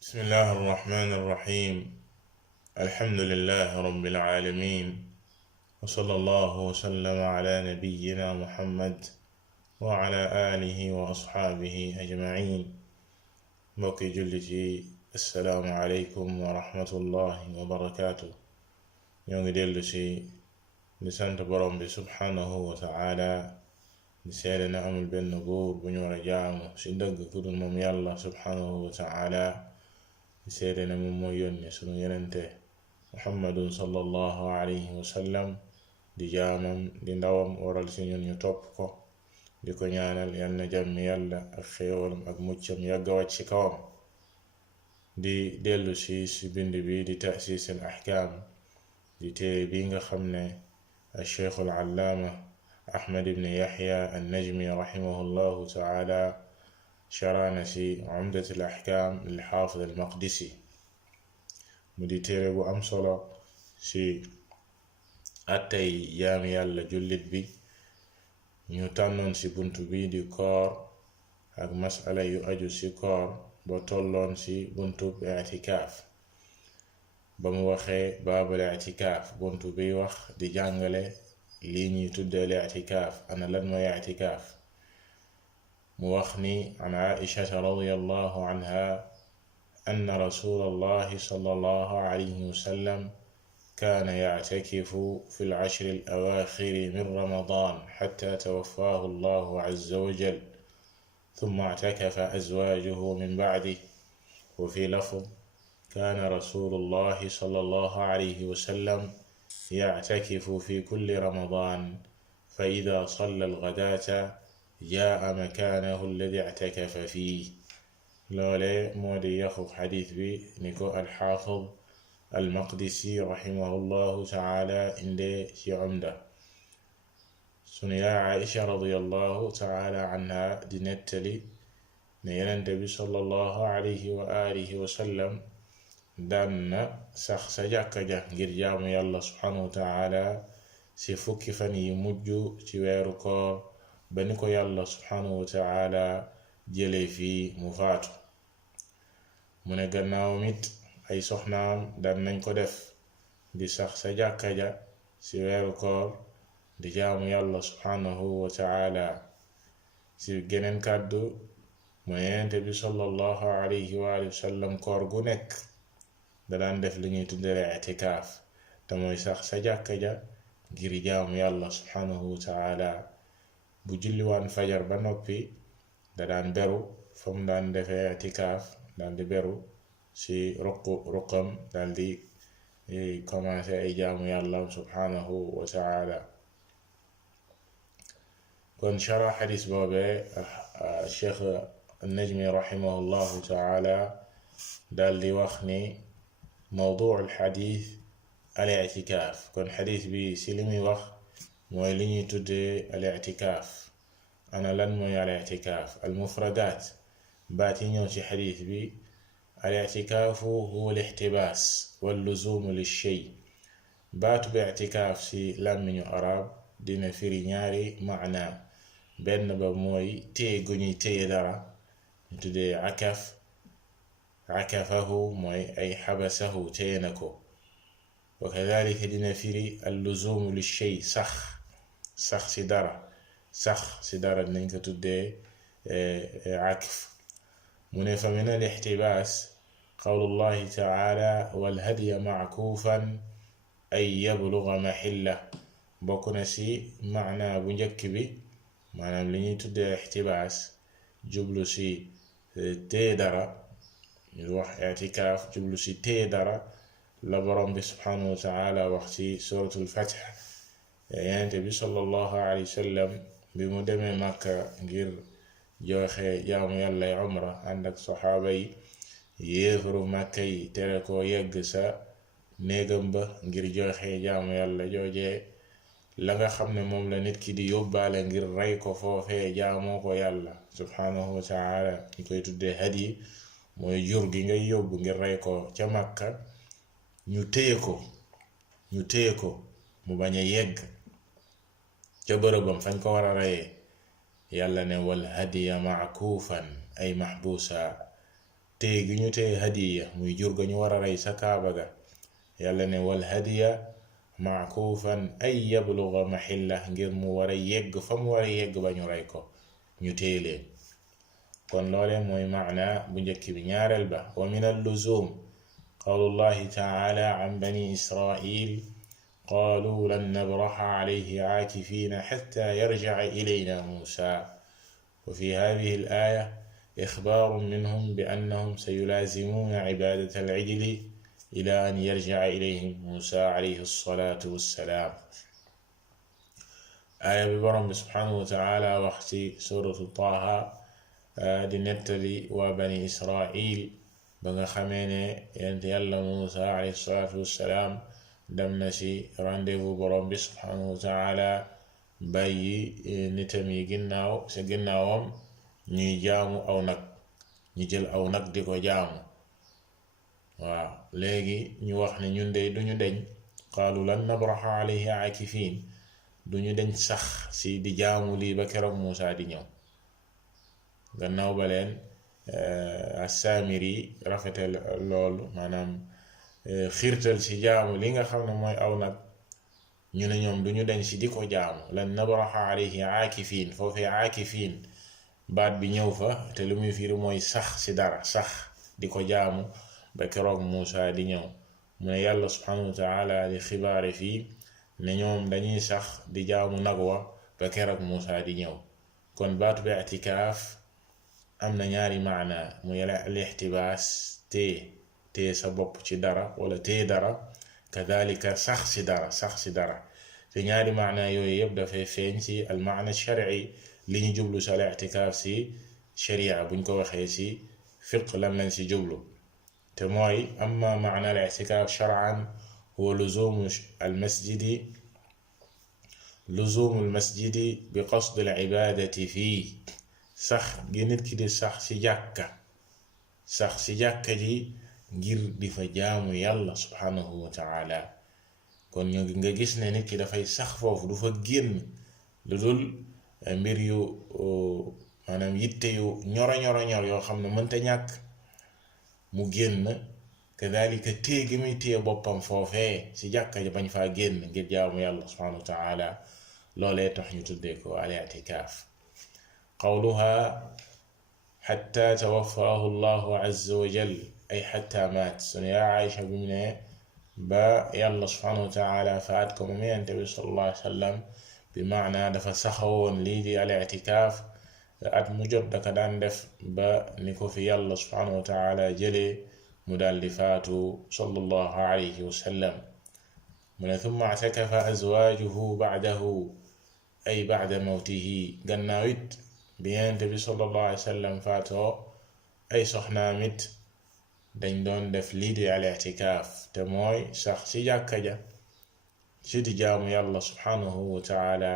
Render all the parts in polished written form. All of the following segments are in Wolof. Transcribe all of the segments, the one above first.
بسم الله الرحمن الرحيم. الحمد لله رب العالمين، وصلى الله وسلم على نبينا محمد وعلى آله وأصحابه أجمعين. mbokki jullit yi, assalaamu aleykum wa rahmatullahi wa barakaatu. ñoo ngi dellu si di sant borom bi subhanahu wa ta'ala, di seede na amul benn buur bu ñu war a jaamu si dëgg ku dul moom yàlla subhanahu wa ta'ala, di seede na moom mooy yónni sunu yenente muhammadun sallallahu alayhi wa sallam di jaamam di ndawam, waral si ñun ñu topp ko, di ko ñaanal yal na jàmmi yàlla ak xéewalam ak muccam yàgga wàcc ci kawam. di dellu si bind bi di ta'siis al ahkaam, di téere bi nga xam ne al cheikh al allaama ahmad ibn yahya an najmi rahimahullahu taala sharaana si umdat al ahkaam lil xaafid al maqdisi. mu di téere bu am solo si attay jaami yàlla jullit bi. ñu tànnoon ci buntu bi di koor ak masala yu aju ci koor ba tolloon ci buntu i'tikaaf. ba mu waxee baabal i'tikaaf, buntu bi wax di jàngale lii ñuy tuddee i'tikaaf, ana lan mooy i'tikaaf. mu wax ni an Aïshata radiyallahu anha anna rasulallahi sallallahu alayhi wa sallam كان يعتكف في العشر الأواخر من رمضان حتى توفاه الله عز وجل، ثم اعتكف أزواجه من بعده. وفي لفظ: كان رسول الله صلى الله عليه وسلم يعتكف في كل رمضان، فإذا صلى الغداة جاء مكانه الذي اعتكف فيه. لولي مودي يخف حديث بي نيكو الحافظ المقدسي رحمه الله تعالى inde ci umda. sunu yaay Aïcha radiyallahu ta'ala anha di nettali ne Yonent bi sallallahu alayhi wa alihi wa sallam daan na sax sa jàkka ja ngir jaamu yàlla subhanahu wa ta'ala ci fukki fan yi mujj ci weeru koor, ba ni ko yàlla subhanahu wa ta'ala jëlee fii mu faatu. mu ne gannaawam it ay soxnaam daan nañ ko def di sax sa jàkka ja ci weeru koor di jaamu yàlla subhanahu wa ta'ala. ci geneen kàddu mu Yonent bi sallallahu alayhi wa sallam koor gu nekk da daan def li ñuy tuddee i'tikaaf, te mooy sax sa jàkka ja ngir jaamu yàlla subhanahu wa ta'ala. bu julliwaan fajar ba noppi da daan beru fa mu daan defee i'tikaaf, daan di beru ci ruqam, dal di commencé ay jaamu yàlla subhanahu wa ta'ala. kon shara xadis boobe cheikh an-Najmi rahimahullahu ta'ala dal di wax ni mawdu al xadis al i'tikaaf. kon xadis bi ci li muy wax mooy li ñuy tuddee al i'tikaaf. ana lan mooy al i'tikaaf? al mufradaat, baat yi ñëw ci xadis bi. الاعتكاف هو الاحتباس واللزوم للشيء. baatu bi i'tikaaf ci làmmiñu arab dina firi ñaari maana. benn ba mooy téye gu ñuy téye dara, ñu tuddee akaf. akafahu mooy ay xabasahu, téye na ko. wa kadhalika dina firi alluzum lilshay, sax ci dara, sax ci dara nañ ko tuddee akf. mu ne fa min al-ihtibaas qawlullahi ta'ala wal hadya ma'kuufan ay yabluga mahillah. bokk na ci maana bu njëkk bi, maanaam li ñuy tuddee ihtibaas jublu ci téye dara. ñu wax i'tikaaf jublu ci téye dara la borom bi subhanahu wa ta'ala wax ci suratul fath. Yonent bi sallallahu alayhi wa sallam bi mu demee Makka ngir joxe jaamu yàlla umra ànd ak soxaaba yi, yéefaru Makka yi tere ko yegg sa néegam ba ngir joxe jaamu yàlla joojee. la nga xam ne moom la nit ki di yóbbaale ngir rey ko foofee jaamoo ko yàlla subhanahu wa ta'ala, ñu koy tuddee hadi, mooy jur gi ngay yóbbu ngir rey ko ca Makka. ñu téye ko mu bañ a yegg ca bërëbam fañ ko war a reyee. yàlla ne wal hadiya ma'kuufan ay mahbuusa, téye gi ñu téye hadiya muy jur ga ñu war a rey sa kaaba ga yàlla ne wal hadiya maakufan ay yabluga maxilla ngir mu war a yegg fa mu war a yegg ba ñu rey ko ñu téye leen kon loole mooy maana bu njëkk bi ñaareel ba wa min alluzum qawlullahi taala an bani israil qaalu lan nabraxa alayhi aakifina xatta yarjaca ilayna muusa wa fi hadihi al-aaya ixbaaru minhum bi annahum sayulaazimuuna cibaadata al-cijli ilaa an yarjaca ilayhim muusa alayhi salaatu wassalaam. aaya bi borom bi subhaanahu wa taala wax ci suuratu Taaha di nettali waa bani Israil ba nga xamee ne yonent yàlla Muusa alayhi salaatu wassalaam dem na ci rendez-vous borom bi subhaanahu wa taala bàyyi nitam yi ginnaawam ñuy jaamu aw nag ñu jël aw nag di ko jaamu waaw léegi ñu wax ne ñun de duñu deñ qaalu lan nabraxa alayhi aakifin duñu deñ sax ci di jaamu lii ba keroog Muusa di ñëw gannaaw ba leen As-Saamiri rafetal loolu maanaam xiirtal ci jaamu li nga xam ne mooy aw nag ñu ne ñoom duñu deñ ci di ko jaamu lan nabraxa alayhi aakifin foofee aakifin baat bi ñëw fa te lu muy fiiri mooy sax ci dara sax di ko jaamu ba keroog Muusa di ñëw mu ne yàlla subhanahu wa taala di xibaare fii ne ñoom dañuy sax di jaamu nag wa ba keroog Muusa di ñëw kon baatu bi i'tikaaf am na ñaari maana muy al-ihtibaas téye sa bopp ci dara wala téye dara kadalika sax ci dara te ñaari maana yooyu yëpp dafay feeñ ci al maana shar'i li ñu jublu ci al-i'tikaaf ci sharia buñ ko waxee ci fiq lan lañ ci jublu te mooy amma maana al-i'tikaaf shar'an huwa luzumu al-masjidi bi qasdi al-ibaadati fii sax gi nit ki di sax ci jàkka ji ngir di fa jaamu yàlla subhanahu wa taala kon ñu nga gis ne nit ki dafay sax foofu du fa génn lu dul mbir yu maanaam yitte yu ñor yoo xam ne mënta ñàkk mu génn kadalika téye gi muy téye boppam foofee ci jàkka ji bañ faa génn ngir jaamu yàlla subhanahu wa taala loolee tax ñu tuddee ko al-i'tikaaf qawluha xatta tawaffaahu llahu azza wa jal ay xatta maat sunu yaa Aïcha bi mu ne ba yàlla subhanahu wa taala faat ko moom Yonent bi sallallahu alayhi wa sallam bi maana dafa saxawoon lii di al-i'tikaaf at mu jot daka daan def ba ni ko fi yàlla subhanahu wa taala jëlee mu daal di faatu sallallahu alayhi wa sallam mu ne thumma i'takafa azwaajuhu ba'dahu ay ba'da mawtihi gannaaw it bi Yonent bi sallallahu alayhi wa sallam faatoo ay soxnaam it dañ doon def lii di al-i'tikaaf te mooy sax ci jàkka ja ci di jaamu yàlla subhanahu wa taala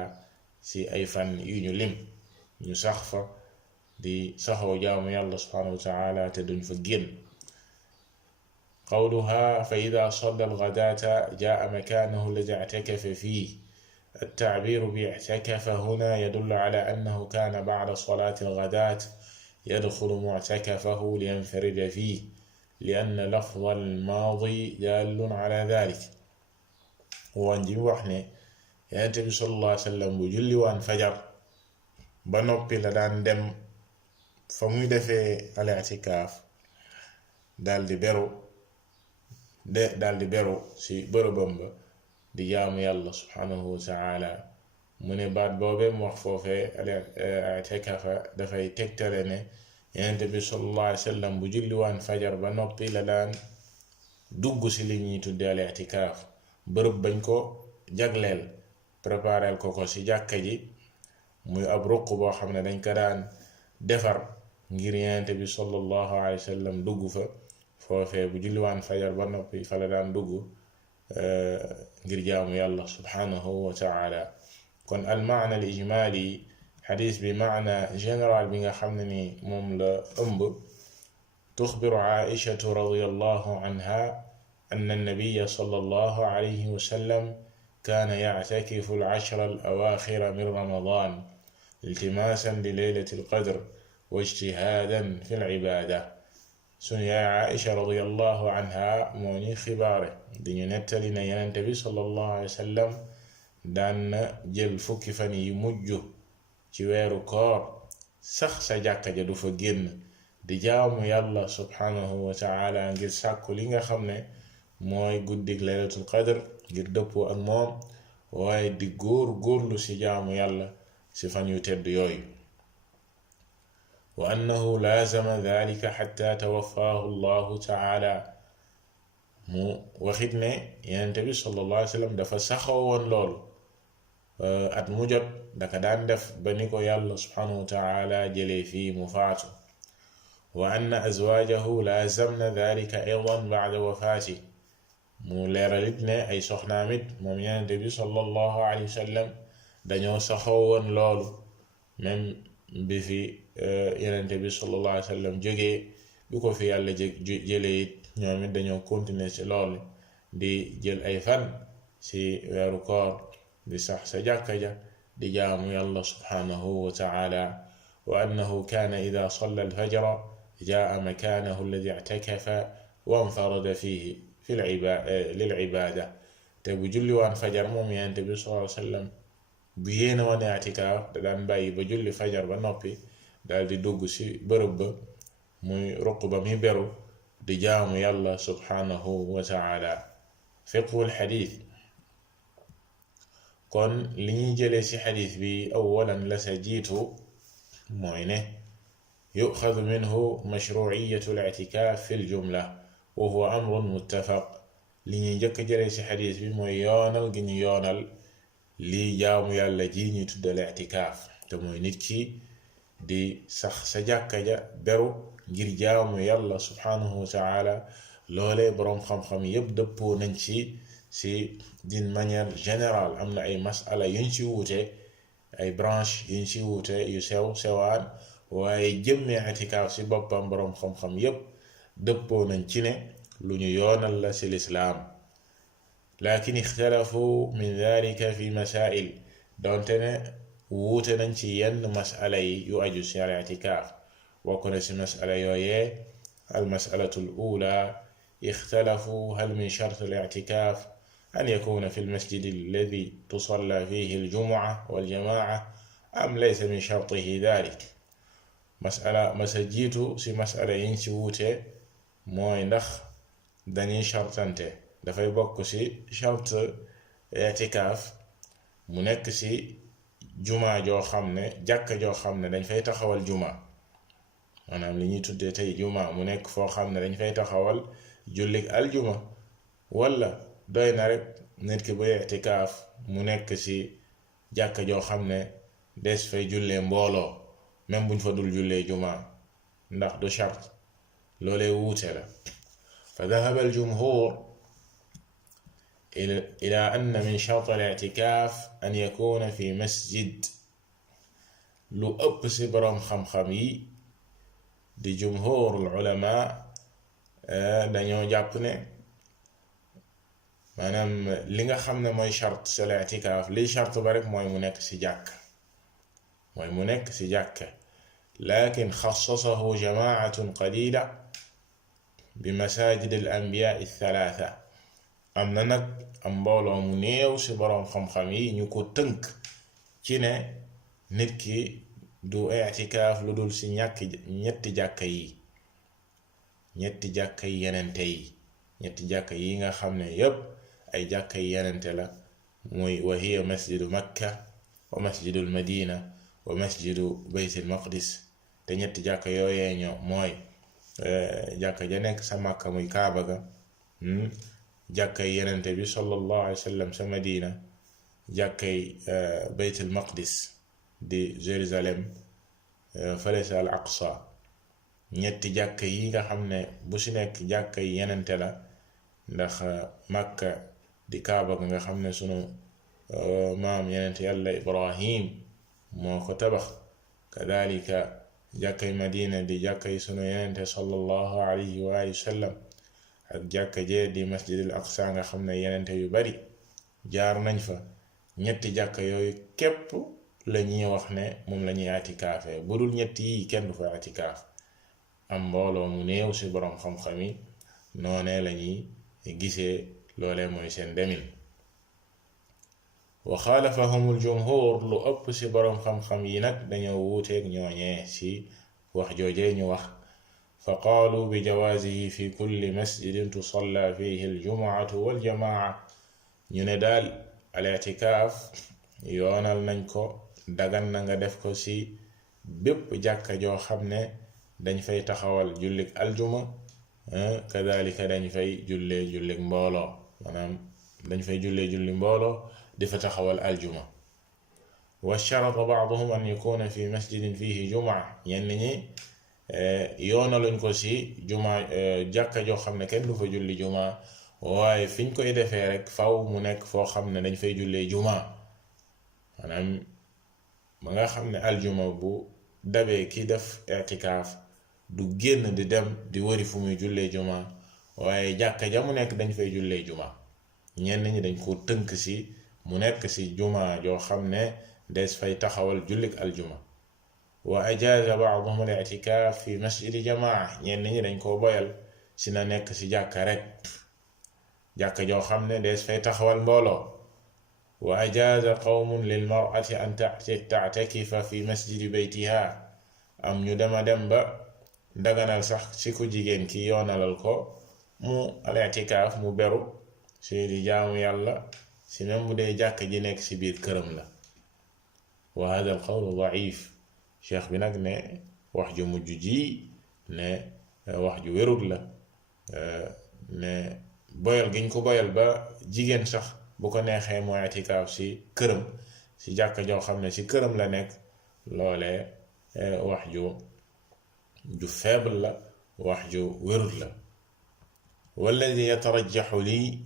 ci ay fan yu ñu lim ñu sax fa di saxoo jaamu yàlla subhanahu wa taala te duñ fa génn qawluha fa ida salla al-ghadaata jaa makaanahu alladi i'takafa fiihi التعبير باعتكف هنا يدل على أنه كان بعد صلاة الغداة يدخل معتكفه لينفرد فيه لأن لفظ الماضي دال على ذلك وانجي وحنا Yonent bi sallallahu alayhi wa sallam bu julli waan fajar ba noppi la daan dem fa muy defee al-i'tikaaf daldi beru ci bërëbam ba di jaamu yàlla subhanahu wa taala mu ne baat boobee mu wax foofee al-i'tikafa dafay tegtale ne Yonent bi sallallahu alayhi wa sallam bu julli waan fajar ba noppi la daan dugg ci li ñuy tudde al-i'tikaaf bërëb bañ ko jagleel préparel ko ci jàkka ji muy ab ruq boo xam ne dañ ko daan defar ngir Yonent bi sallallahu alayhi wa sallam dugg fa foofee bu julli waan fajar ba noppi fa la daan dugg ngir jaamu yàlla subhanahu wa taala kon al maana al ijmaali xadis bi maana général bi nga xam ne ni moom la ëmb tuxbiru Aïchatu radiyallahu anha anna an-nabiyya sallallahu alayhi wa sallam kaana ya'takifu al-ashra al-awaaxira min Ramadan iltimaasan li laylati al-qadr wa ijtihaadan fi al-ibaada sunu yaay Aïcha radiyallahu anha moo ñu xibaare di ñu nettali ne yenente bi sallallahu alayhi wa sallam daan na jël fukki fan yi mujj ci weeru koor sax sa jàkka ja du fa génn di jaamu yàlla subhanahu wa ta'ala ngir sàkku li nga xam ne mooy guddig laylatul qadr ngir dëppoo ak moom waaye di góorlu ci jaamu yàlla ci fan yu tedd yooyu wa annahu laazama dhalika xatta tawaffaahu allahu taala mu waxit ne yenente bi sallallahu alayhi wa sallam dafa saxoo woon loolu at mu jot daka daan def ba ni ko yàlla subhanahu wa taala jëlee fii mu faatu wa anna azwaajahu laazamna dhalika aydan ba'da wafaati mu leeralit ne ay soxnaamit moom yenente bi sallallahu alayhi wa sallam dañoo saxoo woon loolu même bi fi yenente bi sallallahu alayhi wa sallam jógee bi ko fi yàlla jëlee it ñoom it dañoo continuer ci loolu di jël ay fan ci weeru koor di sax sa jàkka ja di jaamu yàlla subhanahu wa ta'ala wa annahu kaana ida salla alfajra jaa makaanahu alladi i'takafa wa anfarada fihi lil ibaada te bu julli waan fajar moom yenente bi sallallahu alayhi wa sallam bu yéena wane i'tikaaf da daan bàyyi ba julli fajar ba noppi daal di dugg ci bërëb ba muy ruq ba muy beru di jaamu yàlla subhanahu wa ta'ala fiqhul xadiis kon li ñuy jëlee ci xadiis bi awalan la sa jiitu mooy ne yuxadu minhu mashruuciyatu al-i'tikaaf fi l-jumla wa huwa amrun muttafaq li ñuy njëkk jëlee ci xadiis bi mooy yoonal gi ñu yoonal lii jaamu yàlla ji ñuy tuddal i'tikaaf te mooy nit ki di sax sa jàkka ja beru ngir jaamu yàlla subhanahu wa ta'ala loolee boroom xam-xam yépp dëppoo nañ ci d'une manière générale am na ay masala yuñ ci wuute ay branche yuñ ci wuute yu sewaan waaye jëmmee i'tikaaf ci boppam boroom xam-xam yépp dëppoo nañ ci ne lu ñu yoonal la ci lislaam lakin ixtalafu min dhalika fi masail donte ne wuute nañ ci yenn masala yi yu aju ci al-i'tikaaf bokk na ci masala yooyee al masalatu al ula ixtalafu hal min shart al-i'tikaaf an yakuna fi al-masjid alladhi tusalla fihi al-jumu'a wal-jama'a am laysa min shartihi dhalik masa jiitu ci masala yiñ ci wuute mooy ndax dañuy shartante dafay bokk ci shart i'tikaaf mu nekk ci juma joo xam ne jàkka joo xam ne dañ fay taxawal juma maanaam li ñuy tuddee tey juma mu nekk foo xam ne dañ fay taxawal jullik aljuma wala doy na rek nit ki bu i'tikaaf mu nekk ci jàkka joo xam ne des fay jullee mbooloo même buñ fa dul jullee juma ndax du shart loolee wuute la fa dhahaba al-jumhur ila anna min shart al-i'tikaaf an yakuna fi masjid lu ëpp ci boroom xam-xam yi di jumhurul ulama dañoo jàpp ne maanaam li nga xam ne mooy shart ci al-i'tikaaf liy shart ba rek mooy mu nekk ci jàkka lakin xassasahu jamaatun qalila bi masajid al-anbiya ath-thalatha am na nag am mbooloo mu néew ci boroom xam-xam yi ñu ko tënk ci ne nit ki du i'tikaaf lu dul ci ñetti jàkka yi yenente yi ñetti jàkka yi nga xam ne yépp ay jàkka yi yenente la muy wa hiya masjidu makka wa masjidul madina wa masjidu baytil maqdis te ñetti jàkka yooyee ñoo mooy jàkka ja nekk sa makka muy kaaba ga jàkkay yenente bi sallallahu alayhi wa sallam sa madina jàkkay baytul maqdis di Jérusalem fale sa al aqsa ñetti jàkka yi nga xam ne bu ci nekk jàkka yi yenente la ndax makka di kaaba nga xam ne sunu maam yenente yàlla ibrahim moo ko tabax kadalika jàkkay madina di jàkkay sunu yenente sallallahu alayhi wa sallam ak jàkka jee di masjidul aqsa nga xam ne yenente yu bari jaar nañ fa ñetti jàkka yooyu képp la ñuy wax ne moom la ñuy i'tikaafe bu dul ñetti yi kenn du fa i'tikaaf am mbooloo mu néew ci boroom xam-xam yi noonee lañuy gisee loolee mooy seen demin wa xaalafahumul jumhur lu ëpp ci boroom xam-xam yi nag dañoo wuuteeg ñooñee ci wax joojee ñu wax fa qaalu bi jawaazihi fi kulli masjidin tusalla fihi aljumuatu waljamaa ñu ne daal al i'tikaaf yoonal nañ ko dagan na nga def ko ci bépp jàkka joo xam ne dañ fay taxawal jullik aljuma kadalika dañ fay jullik mbooloo maanaam dañ fay julli mbooloo di fa taxawal aljuma wa sharata ba'duhum an yakuna fi masjidin fihi jumaa ñenn ñi yoonaluñ ko ci juma jàkka joo xam ne kenn du fa julli juma waaye fiñ koy defee rek faw mu nekk foo xam ne dañ fay jullee juma maanaam ba nga xam ne aljuma bu dabee ki def i'tikaaf du génn di dem di wari fu muy jullee juma waaye jàkka ja mu nekk dañ fay jullee juma ñenn ñi dañ ko tënk ci mu nekk ci juma joo xam ne des fay taxawal jullik aljuma wa ajaaza ba'duhum al-i'tikaaf fi masjidi jamaa ñenn ñi dañ koo boyal ci na nekk ci jàkka rek jàkka joo xam ne des fay taxawal mbooloo wa ajaaza qawmun lil mar'ati an ta'takifa fi masjidi baytiha am ñu dem ba daganal sax ci ku jigéen ki yoonalal ko mu al-i'tikaaf mu beru ci di jaamu yàlla ci même bu dee jàkka ji nekk ci biir këram la wa hada al qawl da'if cheikh bi nag ne wax ju mujj ji ne wax ju wérul la ne boyal giñ ko boyal ba jigéen sax bu ko neexee mooy i'tikaaf ci këram ci jàkka joo xam ne ci këram la nekk loolee wax ju faible la wax ju wérul la walladi yatarajjaxu lii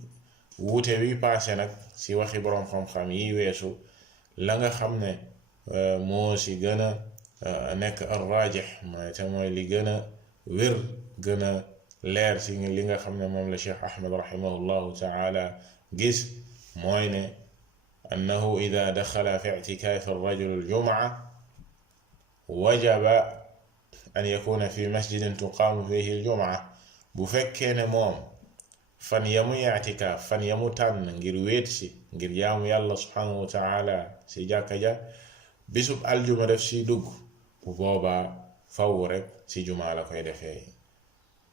wuute wi paase nag ci waxi boroom xam-xam yi weesu la nga xam ne moo ci gën a nekk ar-raajix mooy li gën a wér gën a leer ci li nga xam ne moom la Cheikh Ahmed rahimahullahu taala gis mooy ne annahu ida daxala fi i'tikaafi ar-rajul al-jumu'a wajaba an yakuna fi masjidin tuqaamu fihi al-jumu'a bu fekkee ne moom fan yamu i'tikaaf fan yamu tànn ngir wéet si ngir jaamu yàlla subhanahu wa taala si jàkka ja bisub aljuma def si dugg bu boobaa faw rek si jumaa la koy defee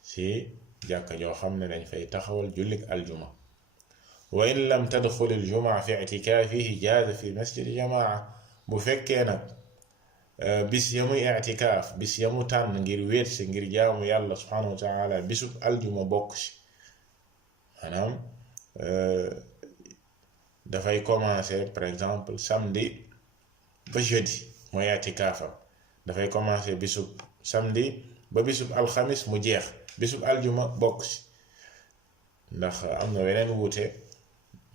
si jàkka joo xam ne dañ fay taxawal jullik aljuma wa in lam tadxul aljumaa fi i'tikaafihi jaaza fi masjid jamaa bu fekkee nag bis yamuy i'tikaaf bis yamu tànn ngir wéet si ngir jaamu yàlla subhanahu wa taala bisub aljuma bokk si maanaam dafay commencer par exemple samedi ba jeudi mooy i'tikaafam dafay commencer bisub samedi ba bisub alxamis mu jeex bisub aljuma bokk si ndax am na weneen wuute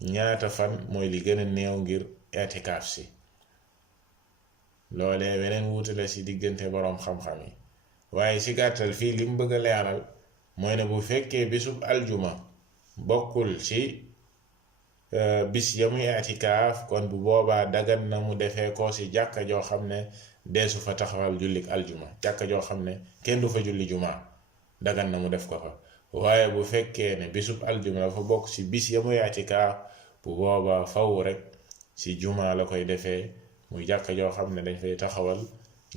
ñaata fan mooy li gën a néew ngir i'tikaaf si loolee weneen wuute la si diggante boroom xam-xam yi waaye si gàttal fii li mu bëgg a leeral mooy ne bu fekkee bisub aljuma bokkul ci bis ya muy i'tikaaf kon bu boobaa dagan na mu defee ko ci jàkka joo xam ne deesu fa taxawal jullik aljuma jàkka joo xam ne kenn du fa julli juma dagan na mu def ko fa waaye bu fekkee ne bisub aljuma dafa bokk ci bis ya muy i'tikaaf bu boobaa faw rek ci juma la koy defee muy jàkka joo xam ne dañ fay taxawal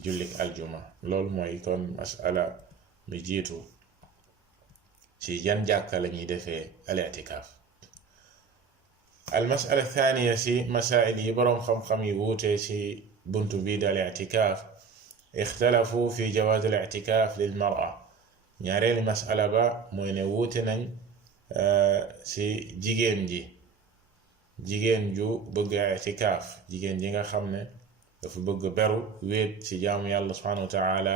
jullik aljuma loolu mooy kon masala mi jiitu ci yan jàkka la ñuy defee al-i'tikaaf al masala thaniya si masail yi boroom xam-xam yi wuute ci buntu bii di al-i'tikaaf ixtalafu fi jawaaz al-i'tikaaf lil mar'a ñaareeli masala ba mooy ne wuute nañ ci jigéen ju bëgg i'tikaaf jigéen ji nga xam ne dafa bëgg beru wéet ci jaamu yàlla subhanahu wa ta'ala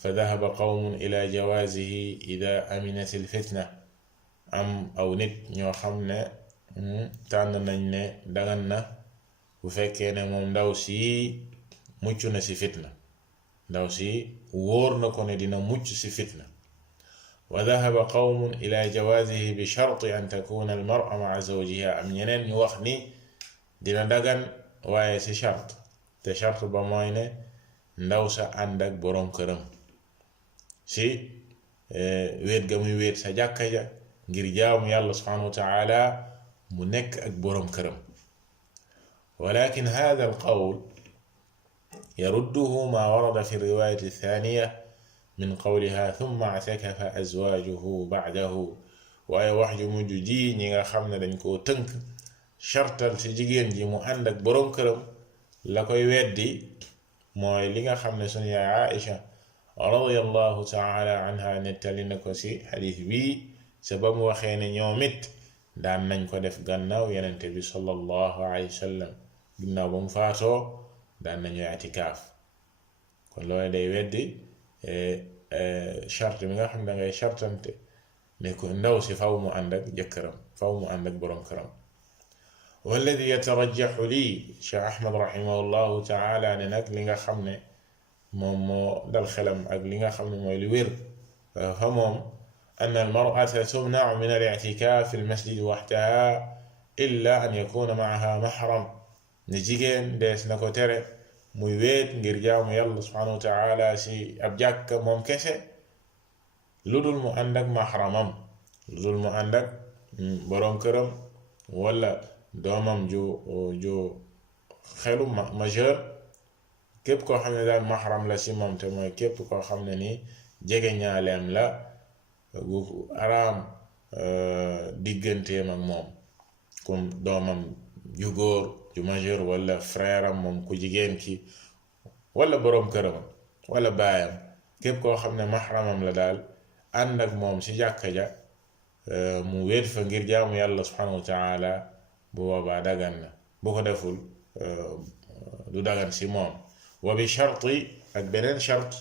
fa dahaba qawmun ila jawaazihi ida aminat al fitna am aw nit ñoo xam ne tànn nañ ne dagan na bu fekkee ne moom ndaw si mucc na ci fitna ndaw si wóor na ko ne dina mucc ci fitna wa dahaba qawmun ila jawaazihi bi sharti an takuna al mar'a ma'a zawjiha am ñeneen ñu wax ni dina dagan waaye ci shart te shart ba mooy ne ndaw sa ànd ak boroom këram si wéet ga muy wéet sa jàkka ja ngir jaamu yàlla subhanahu wa taala mu nekk ak boroom këram walakin hada al qawl yarudduhu ma warada fi riwayati thaniya min qawliha thumma i'takafa azwajuhu ba'dahu waaye wax ju mujj ji ñi nga xam ne dañ koo tënk shartal ci jigéen ji mu ànd ak boroom këram la koy weddi mooy li nga xam ne sunu yaay Aïcha radiyallahu taala anha nettali na ko ci xadiis bii sa ba mu waxee ne ñoom it daan nañ ko def gannaaw yenente bi sallallahu alayhi wa sallam ginnaaw ba mu faatoo daan nañu i'tikaaf kon loolu day weddi charte bi nga xam ne dangay chartante ne ko ndaw si faw mu ànd ak jëkkëram faw mu ànd ak boroom këram walladi yatarajjaxu lii Cheikh Ahmad rahimahullahu taala ne nag li nga xam ne moom moo dal xelam ak li nga xam ne mooy li wér fa moom an almar'ata tumna'u min al-i'tikaaf fi al-masjid wahdaha illa an yakuna ma'aha mahram ne jigéen dees na ko tere muy weet ngir jaamu yàlla subhanahu wa taala si ab jàkka moom kese lu dul mu ànd ak mahramam lu dul mu ànd ak boroom këram wala doomam ju xelu majeur képp koo xam ne daal mahram la si moom te mooy képp koo xam ne ni jege ñaaleem la gu araam digganteem ak moom comme doomam ju góor ju majeur wala frère am moom ku jigéen ki wala boroom këram wala baayam képp koo xam ne mahramam la daal ànd ak moom si jàkka ja mu wéet fa ngir jaamu yàlla subhanahu wa taala bu boobaa dagan na bu ko deful du dagan si moom wa bi sharti ak beneen shart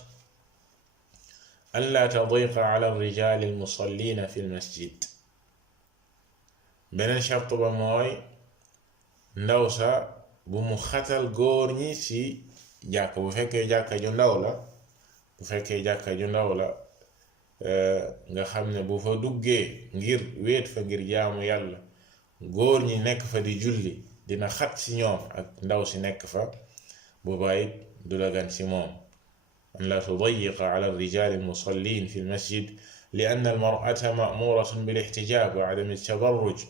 an la tadiqa ala rijali almusallina fi lmasjid beneen shart ba mooy ndaw sa bu mu xatal góor ñi ci jàkk bu fekkee jàkka ju ndaw la nga xam ne bu fa duggee ngir wéet fa ngir jaamu yàlla góor ñi nekk fa di julli dina xat ci ñoom ak ndaw si nekk fa bu bàyyi du dagan ci moom an la tudayiqa ala rijali almusallin fi lmasjid li anna almar'ata ma'muratun bil ihtijab wa adami tabarruj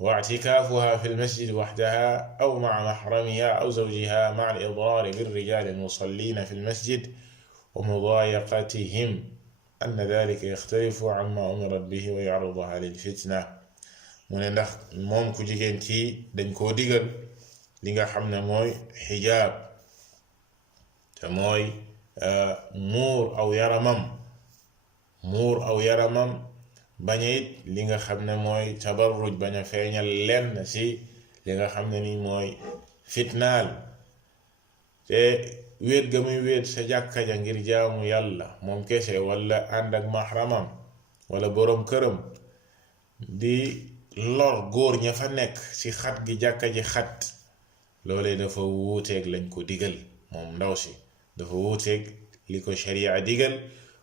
واعتكافها في المسجد وحدها أو مع محرمها أو زوجها مع الإضرار بالرجال المصلين في المسجد ومضايقتهم أن ذلك يختلف عما أمرت به ويعرضها للفتنة mu ne ndax moom ku jigéen ci dañ koo digal li nga xam ne mooy xijaab te mooy muur aw yaramam bañ it li nga xam ne mooy tabarruj bañ a feeñal lenn ci li nga xam ne ni mooy fitnaal te wéet ga muy wéet sa jàkka ja ngir jaamu yàlla moom kese wala ànd ak mahramam wala boroom këram di lor góor ña fa nekk ci xat gi jàkka ji xat loolee dafa wuuteeg lañ ko digal moom ndaw si dafa wuuteeg li ko sharia digal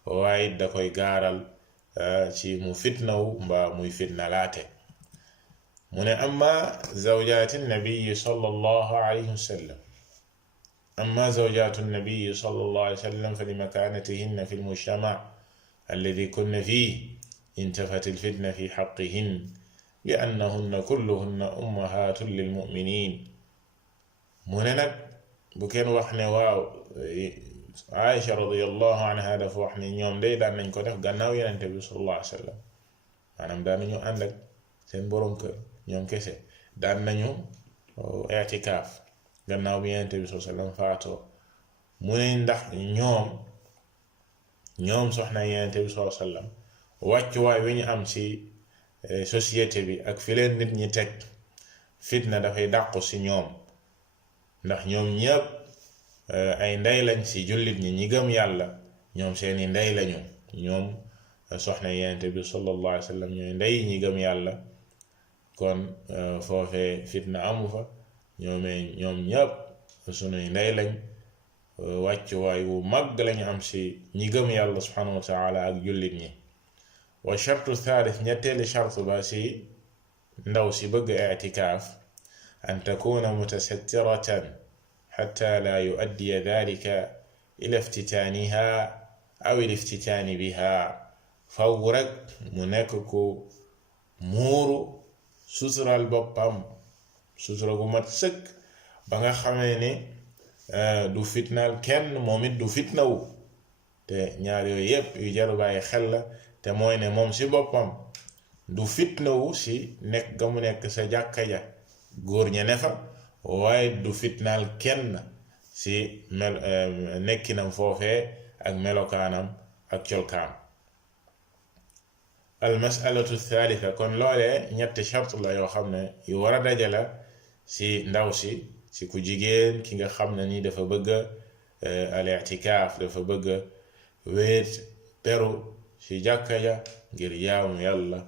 waaye da koy gaaral ci mu fitnawu mbaa muy fitnalaate mu ne amma zawjaati nabiyi sallallahu alayhi wa sallam أما زوجات النبي صلى الله عليه وسلم فلمكانتهن في المجتمع الذي كن فيه انتفت الفتنة في حقهن لأنهن كلهن أمهات للمؤمنين mu ne nag bu kenn wax ne waaw Aïcha radiyallahu anha dafa wax ne ñoom day daan nañ ko def gannaaw Yonent bi sallallahu alayhi wa sallam maanaam daan nañu ànd ak seen boroom kër ñoom kese daan nañu i'tikaaf gannaaw bi Yonent bi sallallahu alayhi wa sallam faatoo mu ne ndax ñoom soxna Yonent bi sallallahu alayhi wa sallam wàccuwaay wi ñu am ci société bi ak fi leen nit ñi teg fitna dafay dàqu ci ñoom ndax ñoom ñëpp ay ndey lañ ci jullit ñi ñi gëm yàlla ñoom seeni ndey lañu ñoom soxna Yonent bi sallallahu alayhi wa sallam ñooy ndey ñi gëm yàlla kon foofee fitna amu fa ñoom ñëpp sunuy ndey lañ wàccuwaay wu màgg lañu am ci ñi gëm yàlla subhanahu wa taala ak jullit ñi wa shartu thalith ñetteeli shart ba ci ndaw si bëgg i'tikaaf an takuna mutasattiratan xatta la yuaddiya dalika ila iftitaaniha aw liftitaani biha faw rek mu nekk ku muuru sutural boppam sutura gu mat sëkk ba nga xamee ni du fitnaal kenn moom it du fitnawu te ñaar yooyu yépp yu jaru bàyyi xel la te mooy ne moom si boppam du fitnawu si nekk ga mu nekk sa jàkka ja góor ña ne fa waaye du fitnaal kenn si nekkinam foofee ak melokaanam ak colkaam al masalatu thalitha kon loolee ñetti charte la yoo xam ne yu war a dajala si ndaw si ku jigéen ki nga xam ne ni dafa bëgg al i'tikaaf dafa bëgg wéet peru si jàkka ja ngir jaamu yàlla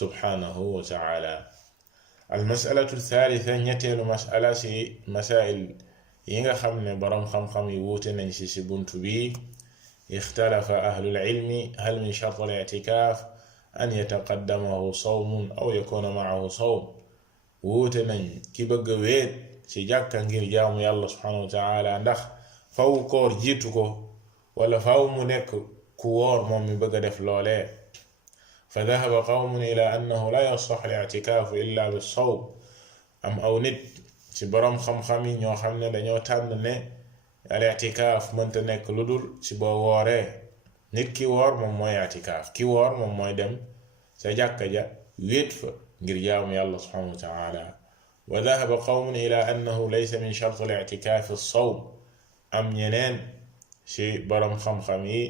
subhanahu wa ta'ala al masalatu thalitha ñetteelu masala si masail yi nga xam ne boroom xam-xam yi wuute nañ si buntu bi ixtalafa ahlul ilmi hal min shart al i'tikaaf an yataqaddamahu sawmun aw yakuna ma'ahu sawm wuute nañ ki bëgg wéet ci jàkka ngir jaamu yàlla subhanahu wa ta'ala ndax faw koor jiitu ko wala faw mu nekk ku woor moom mi bëgg a def loolee fa dhahaba qawmun ila annahu la yasih al-i'tikaafu illa bis-sawm am aw nit ci boroom xam-xam yi ñoo xam ne dañoo tànn ne al-i'tikaaf mënta nekk lu dul ci boo wooree nit ki woor moom mooy i'tikaaf ki woor moom mooy dem sa jàkka ja wéet fa ngir jaamu yàlla subhanahu wa ta'ala wa dhahaba qawmun ila annahu laysa min shart al-i'tikaaf as-sawm am ñeneen ci boroom xam-xam yi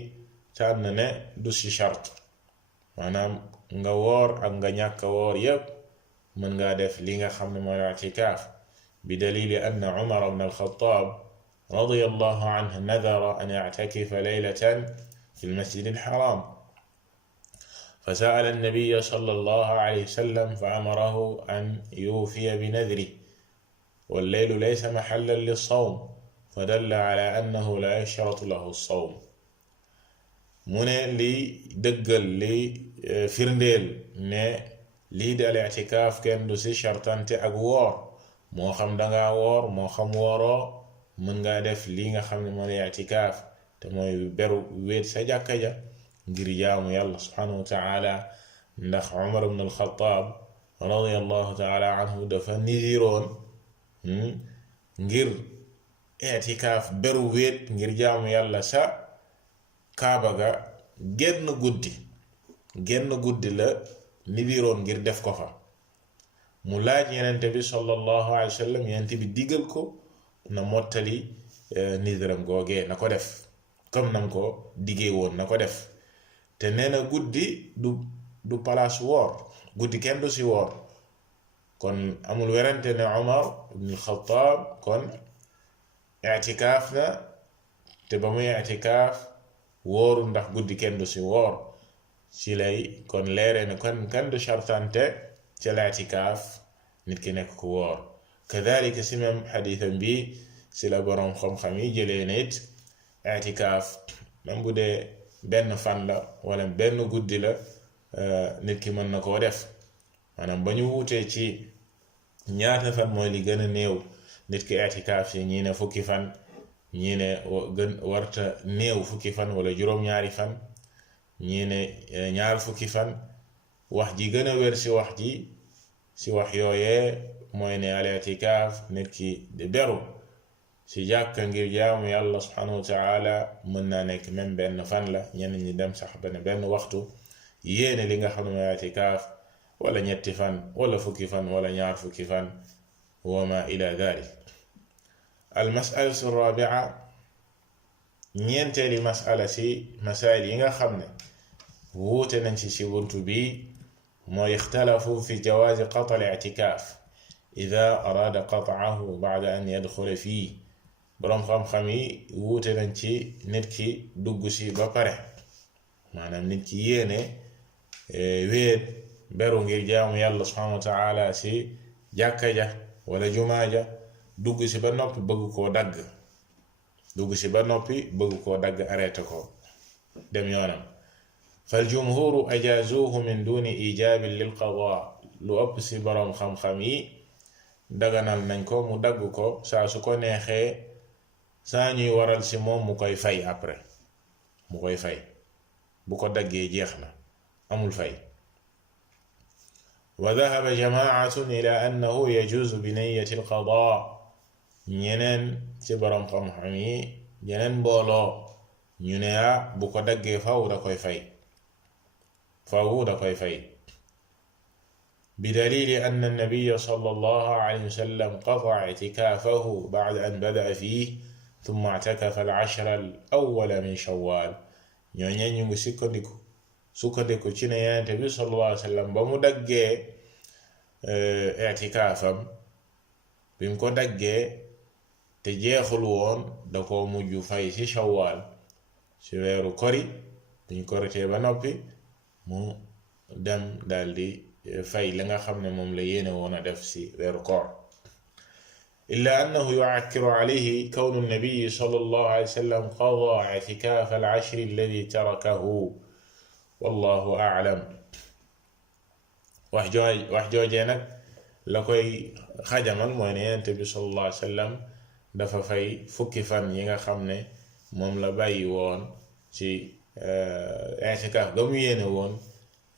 tànn ne du ci shart maanaam nga woor ak nga ñàkk woor yépp mën ngaa def li nga xam ne mooy i'tikaaf bi dalili anna Umar ibn al-Khattab radiyallahu anhu nadara an ya'takifa laylatan fi al-masjid al-haram فسأل النبي صلى الله عليه وسلم فأمره أن يوفي بنذره والليل ليس محلا للصوم فدل على أنه لا يشترط له الصوم mu ne lii dëggal lii firndeel ne lii di al i'tikaaf kenn du si chartante ak woor moo xam danga woor moo xam wooroo mën ngaa def lii nga xam ne mooy i'tikaaf te mooy beru wéet sa jàkka ja ngir jaamu yàlla subhanahu wa ta'ala ndax Umar ibn al-Khattab radiyallahu ta'ala anhu dafa nidiroon ngir i'tikaaf beru wéet ngir jaamu yàlla sa kaaba ga genn guddi la nidiroon ngir def ko fa mu laaj yenente bi sallallahu alayhi wa sallam yenente bi digal ko na mottali nidiram googee na ko def comme nam ko digee woon na ko def te nee na guddi du palaas woor guddi kenn du si woor kon amul werante ne Umar ibn al-Khattab kon i'tikaaf na te ba muy i'tikaaf wóoru ndax guddi kenn du si woor ci lay kon leere ne kon kenn du chartante ci l'i'tikaaf nit ki nekk ku woor kadhalika si même xadiisam bi si la boroom xam-xam yi jëlee nit i'tikaaf même bu dee benn fan la wala benn guddi la nit ki mën na koo def maanaam ba ñu wutee ci ñaata fan mooy li gën a néew nit ki i'tikaaf si ñii ne fukki fan ñii ne gën warta néew fukki fan wala juróom-ñaari fan ñii ne ñaar fukki fan wax ji gën a wér si wax yooyee mooy ne al i'tikaaf nit ki di beru si jàkka ngir jaamu yàlla subhanahu wa ta'ala mën naa nekk même benn fan la ñenn ñi dem sax benn waxtu yéene li nga xam ne mooy i'tikaaf wala ñetti fan wala fukki fan wala ñaar fukki fan wa ma ila dhalik al mas'alatu rabi'a ñeenteeli mas'ala si masail yi nga xam ne wuute nañ ci buntu bi mooy ixtalafu fi jawaazi qat' al i'tikaaf ida araada qat'ahu ba'da an yadxula fii boroom xam-xam yi wuute nañ ci nit ki dugg si ba pare maanaam nit ki yéene wéet beru ngir jaamu yàlla subhanahu wa ta'ala si jàkka ja wala jumaa ja dugg si ba noppi bëgg koo dagg arrêté ko dem yoonam fal jumhuru ajaazuhu min duni ijaabin lil qadaa lu ëpp si boroom xam-xam yi daganal nañ ko mu dagg ko saa su ko neexee saa ñuy waral si moom mu koy fay après mu koy fay bu ko daggee jeex na amul fay. wa dhahaba jamaatun ila annahu yajuzu bi niyyati alqadaa, ñeneen ci borom xam-xam yi ñeneen mbooloo ñu ne bu ko daggee faw da koy fay, faw da koy fay. بدليل أن النبي صلى الله عليه وسلم قطع اعتكافه بعد أن بدأ فيه ثم اعتكف العشر الأول من شوال. ñooñu ñu ngi sukkandiku ci ne Yonent bi sallallahu alayhi wa sallam ba mu daggee i'tikaafam, bi mu ko daggee te jeexul woon da ko mujj fay ci shawwal, ci weeru kori, biñ koritee ba noppi mu dem daldi fay li nga xam ne moom la yéene woon a def ci weeru koor. illa annahu yu'akkiru alayhi kawnu nabiyi sallallahu alayhi wa sallam qadaa i'tikaaf al-'ashr alladi tarakahu, wallahu a'lam. wax joojee nag la koy xajamal mooy ne Yonent bi sallallahu alayhi wa sallam dafa fay fukki fan yi nga xam ne moom la bàyyi woon ci i'tikaaf ga mu yéene woon.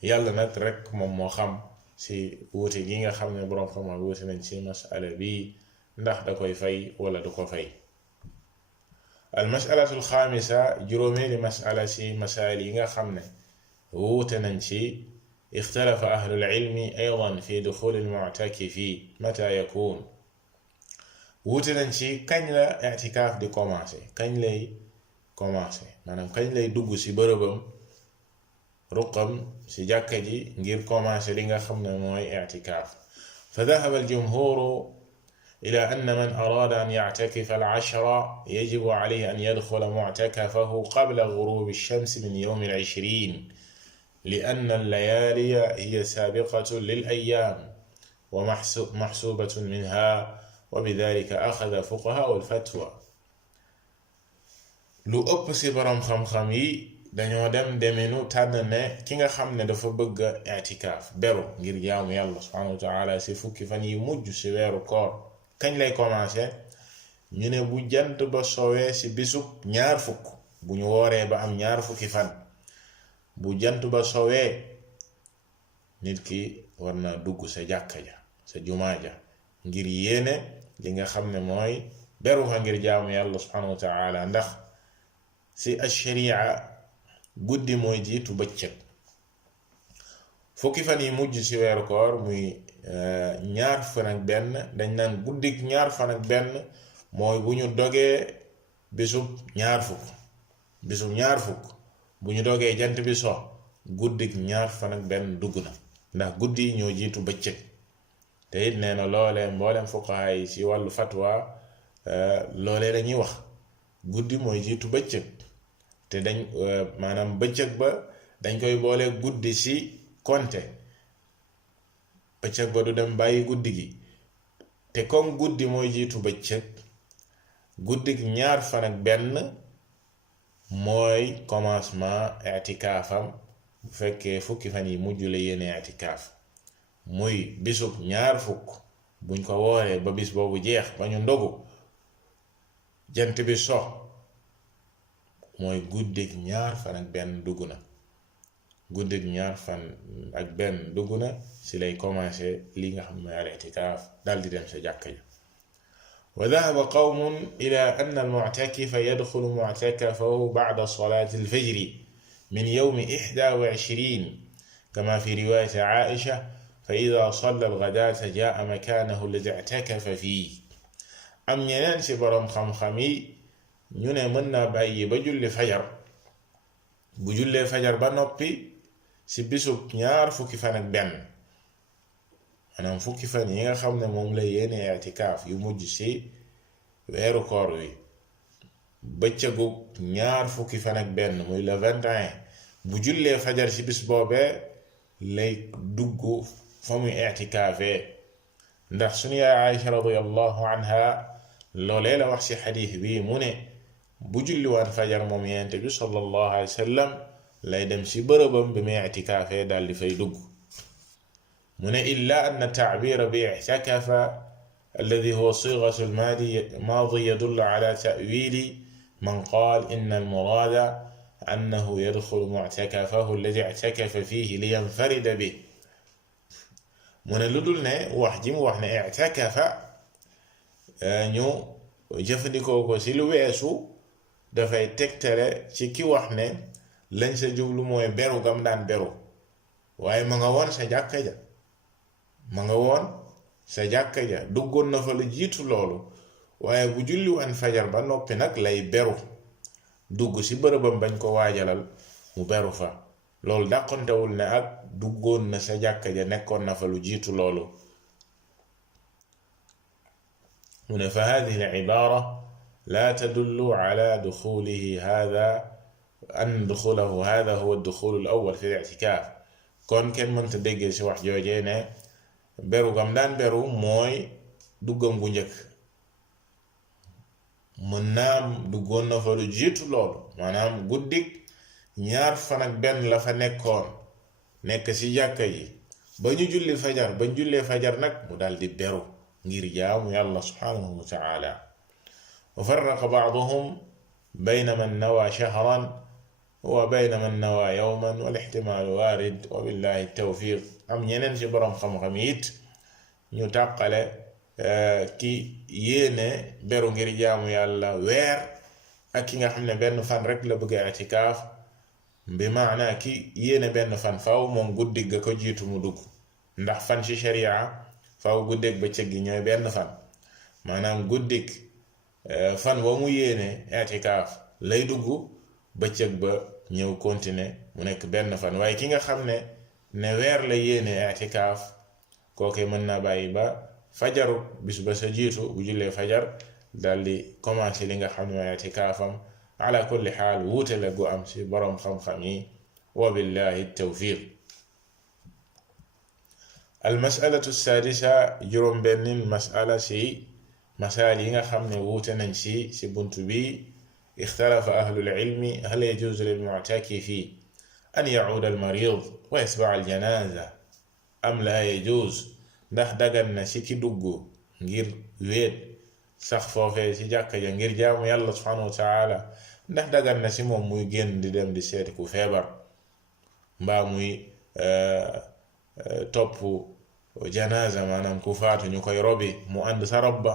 yàlla nag rek moom moo xam ci wuute gi nga xam ne boroom xam-xam wuute nañ ci masala bi ndax da koy fay wala du ko fay. al masalatu alxaamisa, juróomeeli masala ci masail yi nga xam ne wuute nañ ci. ixtalafa ahlul ilmi aydan fi duxuli almu'takifi mata yakun. wuute nañ ci kañ la i'tikaaf di commencé, kañ lay commencé, maanaam kañ lay dugg ci bërëbam ruqam ci jàkka ji ngir commencé li nga xam ne mooy i'tikaaf. fa dhahaba al-jumhur ila anna man arada an ya'takifa al-'ashra yajibu alayhi an yadkhula mu'takafahu qabla ghurub ash-shams min yawm al-'ishrin li'anna al-layaliya hiya sabiqatun lil-ayyam wa mahsubatun minha wa bidhalika akhadha fuqaha al-fatwa. lu ëpp ci boroom xam-xam yi dañoo deminu tànn ne ki nga xam ne dafa bëgg i'tikaaf beru ngir jaamu yàlla subhanahu wa ta'ala ci fukki fan yi mujj ci weeru koor, kañ lay commencé? ñu ne bu jant ba sowee ci bisub ñaar fukk, bu ñu wooree ba am ñaar fukki fan, bu jant ba sowee nit ki war na dugg sa jàkka ja, sa jumaa ja, ngir yéene li nga xam ne mooy beru fa ngir jaamu yàlla subhanahu wa ta'ala. ndax ci ash-sharia guddi mooy jiitu bëccëg. fukki fan yi mujj ci weeru koor muy ñaar fan ak benn, dañ naan guddik ñaar fan ak benn mooy bu ñu dogee bisub ñaar fukk, bu ñu dogee jant bi so, guddik ñaar fan ak benn dugg na, ndax guddi yi ñoo jiitu bëccëg. te it nee na loolee mboolem fuqaha yi ci wàllu fatwa loolee dañuy wax guddi mooy jiitu bëccëg. te dañ maanaam bëccëg ba dañ koy boole guddi ci konte, bëccëg ba du dem bàyyi guddi gi. te comme guddi mooy jiitu bëccëg, guddik ñaar fan ak benn mooy commencement i'tikaafam bu fekkee fukki fan yi mujj la yéene i'tikaaf, muy bisub ñaar fukk buñ ko wooree ba bis boobu jeex ba ñu ndogu jant bi so, mooy guddik ñaar fan ak benn dugg na, guddik ñaar fan ak benn dugg na ci lay commencé li nga xam ne al-i'tikaaf dal di dem sa jàkka ja. wa dhahaba qawmun ila anna al-mu'takifa yadkhulu mu'takafahu ba'da salati al-fajri min yawmi 21 kama fi riwayati Aisha fa idha salla al-ghadata jaa makanahu alladhi i'takafa fihi. am ñeneen ci boroom xam-xam yi ñu ne mën naa bàyyi ba julli fajar, bu jullee fajar ba noppi ci bisub ñaar fukki fan ak benn, maanaam fukki fan yi nga xam ne moom la yéene i'tikaaf yu mujj ci weeru koor wi, bëccëgu ñaar fukki fan ak benn muy le 21, bu jullee fajar ci bis boobee lay dugg fa muy i'tikaafee. ndax suñu yaay Aïcha radiyallahu anha loolee la wax ci xadiis bi mu ne bu julli waan fajar moom Yonent bi sallallahu alayhi wa sallam lay dem ci bërëbam bi muy i'tikaafee daal di fay dugg. mu ne illa anna ta'bira bi i'takafa alladi huwa sighatu al-maadi yadullu ala ta'wili man qaala inna al-muraada annahu yadxulu muctakafahu alladi ictakafa fihi liyanfarida bi mu ne lu dul ne wax ji mu wax ne ictakafa ñu jëfandikoo ko ci lu weesu dafay tegtale ci ki wax ne lañ sa jublu mooy beru gam daan beru waaye ma nga woon sa jàkka ja ma nga woon sa jàkka ja duggoon na fa lu jiitu loolu waaye bu julli wan fajar ba noppi nag lay beru dugg ci bërëbam bañ ko waajalal mu beru fa loolu dàqontewul ne ak duggoon na sa jàkka ja nekkoon na fa lu jiitu loolu mu ne fa hadihi al-ibaara la tadullu ala duxulihi hada an duxulahu hada huwa ad-duxul al-awwal fi al-i'tikaaf kon kenn mënta déggee ci wax joojee ne beru gam daan beru mooy duggam gu njëkk mën naam duggoon na fa lu jiitu loolu maanaam guddik ñaar fan ak benn la fa nekkoon nekk ci jàkka yi ba ñu julli fajar ba ñu jullee fajar nag mu daldi beru ngir jaamu yàlla subhanahu wa ta'ala wa farraqa ba'duhum bayna man nawa shahran wa bayna man nawa yawman wal ihtimaalu waarid wa billahi tawfiq am ñeneen ci boroom xam-xam it ñu tàqale ki yéene beru ngir jaamu yàlla weer ak ki nga xam ne benn fan rek la bëgg i'tikaaf bi maana ki yéene benn fan faw moom guddig ga ko jiitu mu dugg ndax fan ci sharia faw guddeeg bëccëg gi ñooy benn fan maanaam guddig fan wa mu yéene i'tikaaf lay dugg bëccëg ba ñëw continuer mu nekk benn fan waaye ki nga xam ne weer la yéene i'tikaaf kooke mën naa bàyyi ba fajaru bis ba sa jiitu bu jullee fajar daldi commencé li nga xam ne mooy i'tikaafam ala kulli xaal wuute la gu am ci boroom xam-xam yi wa billahi tawfiq al masalatu sadisa juróom bennin masala ci masaal yi nga xam ne wuute nañ ci buntu bi ixtalafa ahlul ilmi hal yajuuzu lil mu'takifi an yacuuda al marid wa yatba'a al janaza am la yajuuz ndax dagan na ci ki dugg ngir wéet sax foofee ci jàkka ja ngir jaamu yàlla subhanahu wa ta'ala ndax dagan na ci moom muy génn di dem di seeti ku feebar mbaa muy topp janaza maanaam ku faatu ñu koy robi mu ànd sa rob ba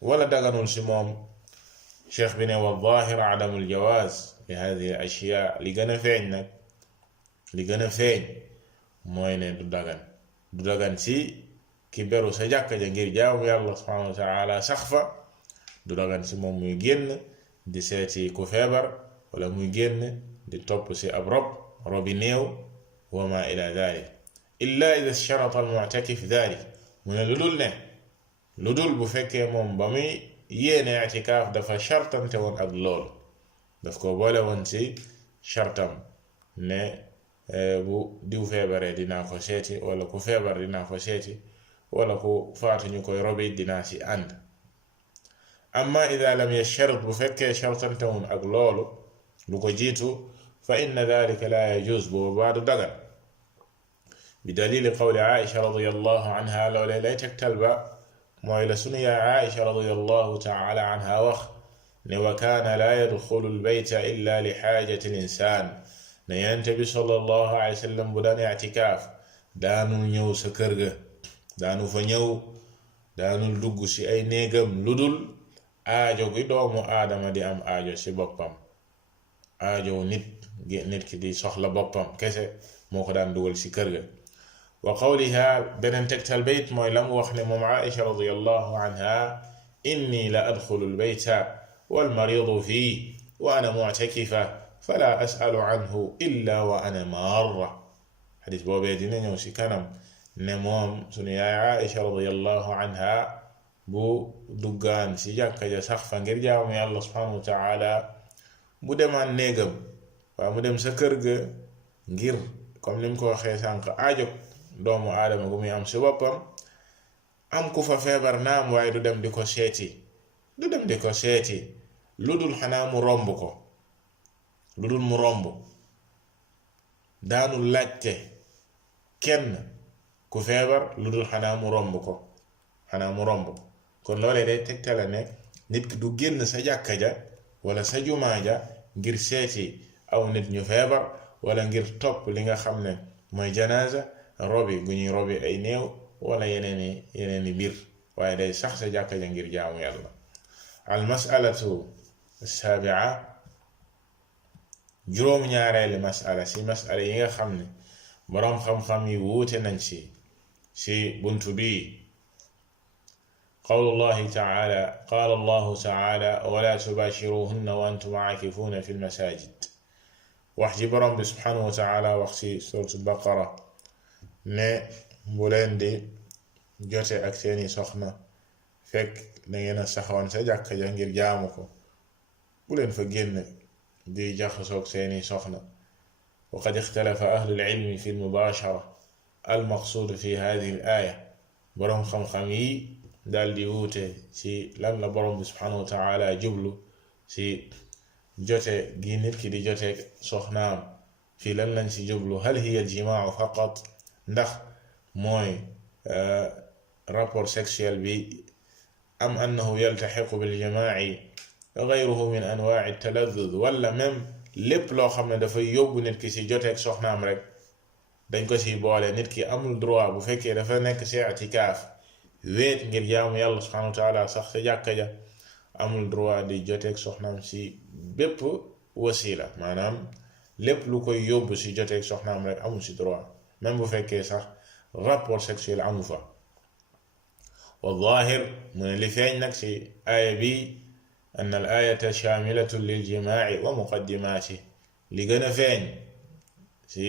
wala daganul ci moom cheikh bi ne wa zaahir adamu aljawaaz li hadihi al ashyaa li gën a feeñ nag li gën a feeñ mooy ne du dagan ci ki beru sa jàkka ja ngir jaamu yàlla subhanahu wa ta'ala sax fa du dagan ci moom muy génn di seeti ku feebar wala muy génn di topp ci ab robi néew wa ma ila dhalik illa idha sharata al mu'takif dhalik mu ne lu dul bu fekkee moom ba muy yéene i'tikaaf dafa shartante woon ak loolu daf ko boole woon ci shartam ne bu diw feebaree dinaa ko seeti wala ku feebar dinaa ko seeti wala ku faatu ñu koy robi dinaa ci ànd amma ida lam yasharit bu fekkee shartante woon ak loolu lu ko jiitu fa inna dhalika la yajuz boobu baa du dagan bi dalili qawli Aisha radiyallahu anha loolee lay tegtal ba mooy la sunu yaay Aisha radiyallahu ta'ala anha wax ne wa kaana laa yadxulu al-bayta illa li xaajati al-insaan ne Yonent bi sallallahu alayhi wa sallam bu daan i'tikaaf daanul ñëw sa kër ga daanu fa ñëw daanul dugg ci ay néegam lu dul aajo gi doomu aadama di am aajo ci boppam aajo nit ki di soxla boppam kese moo ko daan dugal ci kër ga wa qawliha beneen tegtal bayt mooy la mu wax ne moom Aisha radiyallahu anha inni la adxulu albayta walmaridu fii wa ana mu'takifa fala as'alu anhu illa wa ana marra xadis boobee dina ñëw ci kanam ne moom sunu yaay Aisha radiyallahu anha bu duggaan ci jàkka ja sax fa ngir jaamu yàlla subhanahu wa ta'ala bu demaan néegam waaw mu dem sa kër ga ngir comme ni mu ko waxee sànq aajo doomu aadama gu muy am ci boppam am ku fa feebar naam waaye du dem di ko seeti lu dul xanaa mu romb ko lu dul mu romb daanul laajte kenn ku feebar lu dul xanaa mu romb ko kon loolee day tegtale ne nit ki du génn sa jàkka ja wala sa jumaa ja ngir seeti aw nit ñu feebar wala ngir topp li nga xam ne mooy janaza robi gu ñuy robi ay néew wala yeneeni mbir waaye day sax sa jàkka ja ngir jaamu yàlla. al masalatu sabia juróom ñaareeli masala si masala yi nga xam ne boroom xam-xam yi wuute nañ si buntu bii qawlullahi taala qaala allahu taala wala tubashiruhunna wa antum aakifuuna fi lmasajid wax ji boroom bi subhanahu wa taala wax si suratul baqara ne bu leen di jote ak seeni soxna fekk da ngeen a saxoon sa jàkka ja ngir jaamu ko bu leen fa génn di jaxasoog seeni soxna wa qad ixtalafa ahlul ilmi fi lmubashara almaqsuud fi hadihi al aya boroom xam-xam yi daal di wuute ci lan la boroom bi subhanahu wa taala jublu ci jote gi nit ki di jote soxnaam fii lan lañ ci jublu hal hiya aljimaau faqat ndax mooy rapport sexuel bi am annahu yaltaxiqu biljimaaci gayruhu min anwaaci taladud wala même lépp loo xam ne dafay yóbbu nit ki ci joteeg soxnaam rek dañ ko ci boole nit ki amul droit bu fekkee dafa nekk ci i'tikaaf wéet ngir jaamu yàlla subhanahu wa taala sax sa jàkka ja amul droit di joteeg soxnaam ci bépp wasila maanaam lépp lu koy yóbbu ci joteeg soxnaam rek amul ci droit même bu fekkee sax rapport sexuel amu fa. wa zaahir mu ne li feeñ nag ci aaya bi an al ayata shaamilatun lil jimaaci wa muqaddimaati li gën a feeñ ci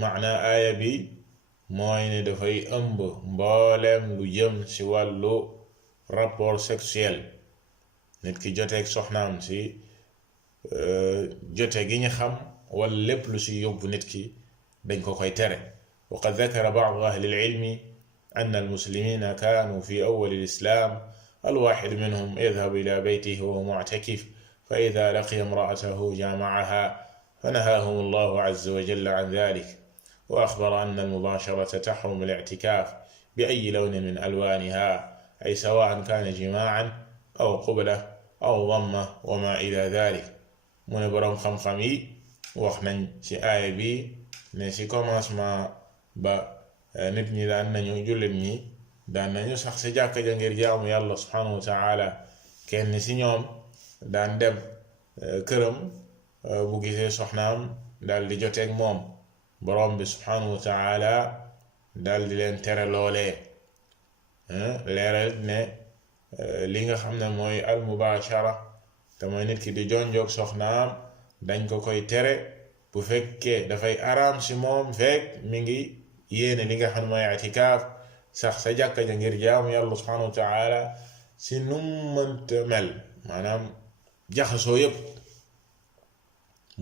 maana aaya bi mooy ne dafay ëmb mbooleem lu jëm ci wàllu rapport sexuel nit ki joteeg soxnaam ci jote gi ñu xam wala lépp lu ci yóbbu nit ki dañ ko koy tere. wa qad dakara ba'du ahli al-ilmi anna al-muslimina kaanu fi awwal al-islam al-wahid minhum yadhhabu ila baytihi wa huwa mu'takif fa idha laqiya imra'atahu jama'aha فنهاهم الله عز وجل عن ذلك وأخبر أن المباشرة تحرم الاعتكاف بأي لون من ألوانها أي سواء كان جماعا أو قبلة أو ضمة وما إلى ذلك mu ne boroom xam-xam yi wax nañ ci aaya bi ne ci commencement ba nit ñi daan nañu jullit ñi daan nañu sax ci jàkka ja ngir jaamu yàlla subhanahu wa taala kenn ci ñoom daan dem këram bu gisee soxnaam daal di joteeg moom boroom bi subhanahu wa taala daal di leen tere loolee leeral ne li nga xam ne mooy al mubashara te mooy nit ki di jonjoog soxnaam dañ ko koy tere bu fekkee dafay araam ci moom fekk mi ngi yéene li nga xam ne mooy i'tikaaf sax sa jàkka ja ngir jaamu yàlla subhanahu wa taala ci num mënta mel maanaam jaxasoo yépp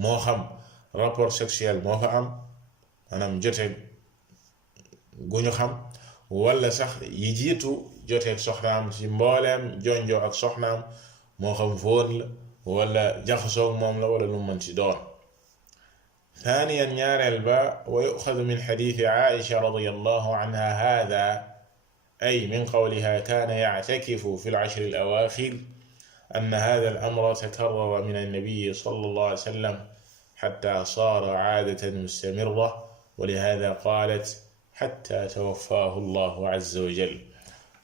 moo xam rapport sexuel moo fa am maanaam jote gu ñu xam wala sax yi jiitu joteeg soxnaam ci mbooleem jonjoo ak soxnaam moo xam fóon la wala jaxasoog moom la wala lu mën ci doon. ثانيا ñaareel ba wa yu'xadu min xadiisi Aïcha radiyallahu anha haaza ay min qawliha kaana ya'takifu fi al-'ashri al-awaaxir anna haaza al-amra takarrara min an-nabiyyi sallallahu alayhi wa sallam xattaa saara 'aadatan mustamirra wa lihaaza qaalat xattaa tawaffaahu Allahu 'azza wa jalla.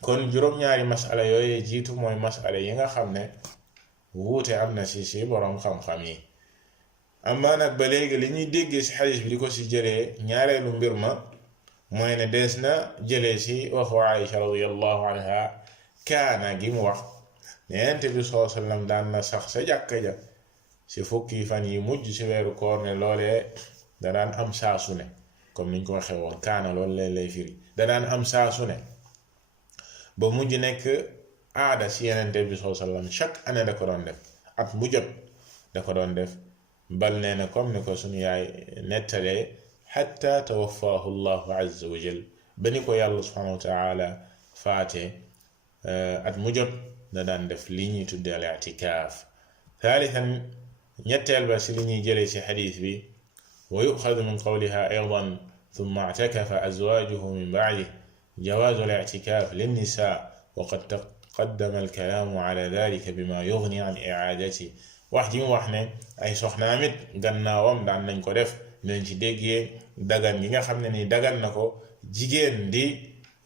kon juróom-ñaari masala yooyu jiitu mooy masala yi nga xam ne wuute am na ci boroom xam-xam yi. amma nag ba léegi li ñuy déggee ci xadiis bi di ko ci jëlee ñaareelu mbir ma mooy ne dees na jëlee ci waxu Aïcha radiyallahu anha kaana gi mu wax ne Yonent bi sallallahu alayhi wa sallam daan na sax sa jàkka ja ci fukki fan yi mujj ci weeru koor ne loolee da daan am saa su ne comme niñ ko waxee woon kaana loolu lay firi da daan am saa su ne ba mujj nekk aada ci Yonent bi sallallahu alayhi wa sallam chaque année da ko doon def at mu jot da ko doon def bal nee na comme ni ko sunu yaay nettalee xatta tawaffaahu Allahu azza wa jal ba ni ko yàlla subhanahu wa taala faate at mu jot da daan def li ñuy tuddee al i'tikaaf. thalithan ñetteel ba si li ñuy jëlee ci xadiis bi wa yu'xadu min qawliha aydan thumma i'takafa azwaajuhu min ba'dihi jawaazu al i'tikaaf linnisaa wa qad taqaddama al kalaamu ala dhalika bima yughni an i'aadatihi wax ji mu wax ne ay soxnaam it gannaawam daan nañ ko def dinañ ci déggee dagan gi nga xam ne ni dagan na ko jigéen di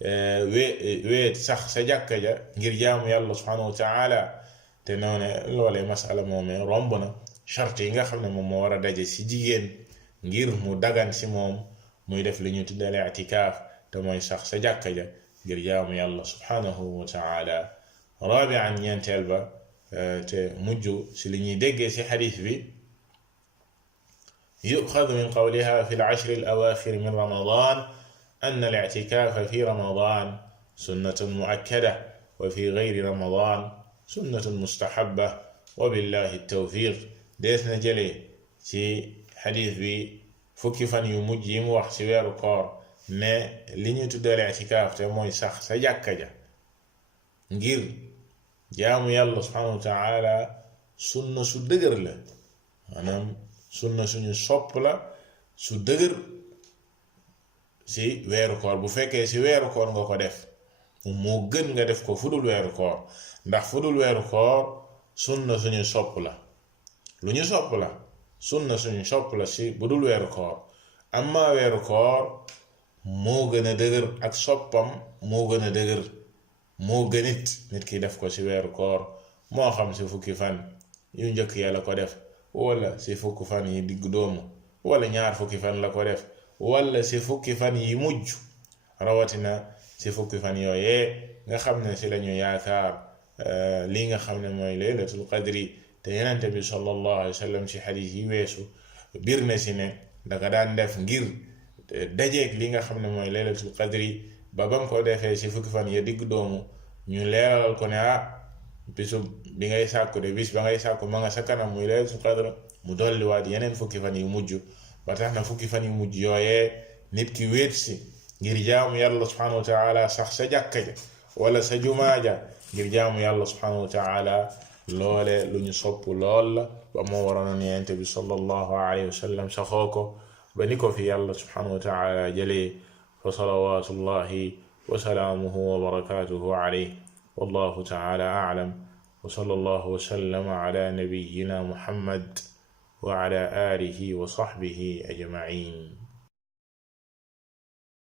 weet sax sa jàkka ja ngir jaamu yàlla subhanahu wa taala te noone loolee masala moomee romb na charte yi nga xam ne moom moo war a daje si jigéen ngir mu dagan si moom muy def li ñu tuddee i'tikaaf te mooy sax sa jàkka ja ngir jaamu yàlla subhanahu wa taala rabi'an ñeenteel ba te mujj si li ñuy déggee si xadis bi yu'xadu min qawliha fi al-'ashr al-awaakhir min ramadan أن الاعتكاف في رمضان سنة مؤكدة وفي غير رمضان سنة مستحبة وبالله التوفيق ديثنا جلي في حديث بي fukki fan yu mujj yi mu wax ci weeru koor ne li ñu tuddee i'tikaaf te mooy sax sa jàkka ja ngir jaamu yàlla subhanahu wa taala sunna su dëgër la maanaam sunna suñu sopp la su dëgër si weeru koor bu fekkee si weeru koor nga ko def moo gën nga def ko fudul weeru koor ndax fudul weeru koor sunna suñu sopp la lu ñu sopp la sunna suñu sopp la si budul weeru koor amma weeru koor moo gën a dëgër ak soppam moo gën a dëgër moo gënit nit ki def ko si weeru koor moo xam si fukki fan yu njëkk ya la ko def wala si fukki fan yi diggu doomu wala ñaar fukki fan la ko def wala si fukki fan yi mujj rawatina si fukki fan yooyee nga xam ne si lañu yaakaar lii nga xam ne mooy laylatul qadri te yenente bi sallallahu alayhi wa sallam si xadis yi weesu bir na si ne danga daan def ngir dajeeg li nga xam ne mooy laylatul qadri ba bam ko defee si fukki fan ya digg doomu ñu leeralal ko ne bisu bi ngay sàkku de bis ba ngay sàkku ma nga sa kanam muy laylatul qadr mu dolliwaat yeneen fukki fan yu mujj ba tax na fukki fan yu mujj yooyee nit ki wéet si ngir jaamu yàlla subhanahu wa taala sax sa jàkka ja wala sa jumaa ja ngir jaamu yàlla subhanahu wa taala loole lu ñu sopp lool la ba moo waroon yonent bi sallallahu alayhi wa sallam saxoo ko ba ni ko fi yàlla subhanahu wa taala jëlee fa salawatullahi wa salaamuhu wa barakatuhu alayhi wallahu taala a'lam wa sallallahu wa sallama ala nabiyyina muhammad وعلى آله وصحبه أجمعين